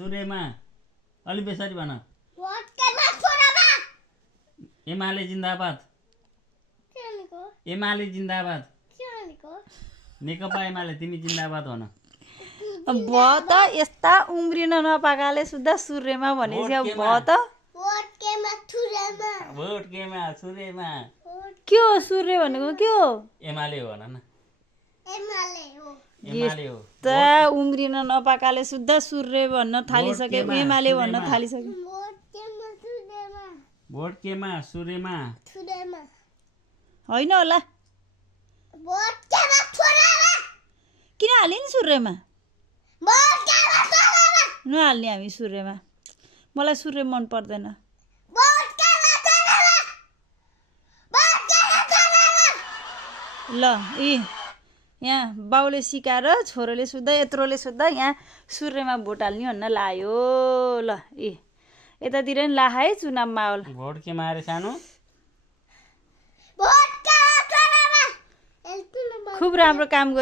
सूर्यमा अलि बेसरी भन भोट केमा छोरामा एमाले जिन्दाबाद के भनेको एमाले जिन्दाबाद के भनेको नेकपा एमाले तिमी जिन्दाबाद भन भ त यस्ता उम्रिन नपाकाले सुद्धा सूर्यमा भनेपछि अब भ त भोट केमा छोरामा भोट केमा सूर्यमा के हो सूर्य भनेको के हो एमाले हो भन न एमाले हो एमाले हो त उम्रिन नपाकाले सुद्धा सूर्य भन्न थालिसक्यो केमा, एमाले भन्न सूर्यमा। थालिसक्यो भोट केमा छोरामा भोट केमा सूर्यमा छोरामा होइन होला भोट केमा छोरामा किन हाल्यो नि सूर्यमा भोट केमा छोरामा नहाल्ने हामी सूर्यमा मलाई सूर्य मन पर्दैन भोट केमा छोरामा भोट केमा छोरामा ल यी यहाँ बाउले सिकाएर छोरोले सुत्दा यत्रोले सुत्दा यहाँ सूर्यमा भोट हाल्ने भन्न लायो ल यी यतातिर नि ला है चुनाव माहौल भोट केमा अरे सानो भोट केमा छोरामा खुब राम्रो काम